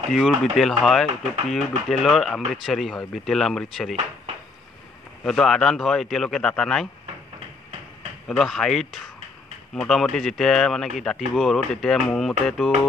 Pure বিটেল হয়, এইটো পিওৰ বিটেলৰ অমৃতসৰী হয়, বিটেল অমৃতসৰী। এইটো আদান্ত হয়, এতিয়ালৈকে দাতা নাই। এইটো হাইট মোটামুটি যেতিয়া মানে কি দাঁতিব আৰু তেতিয়া মোৰ মতে এইটো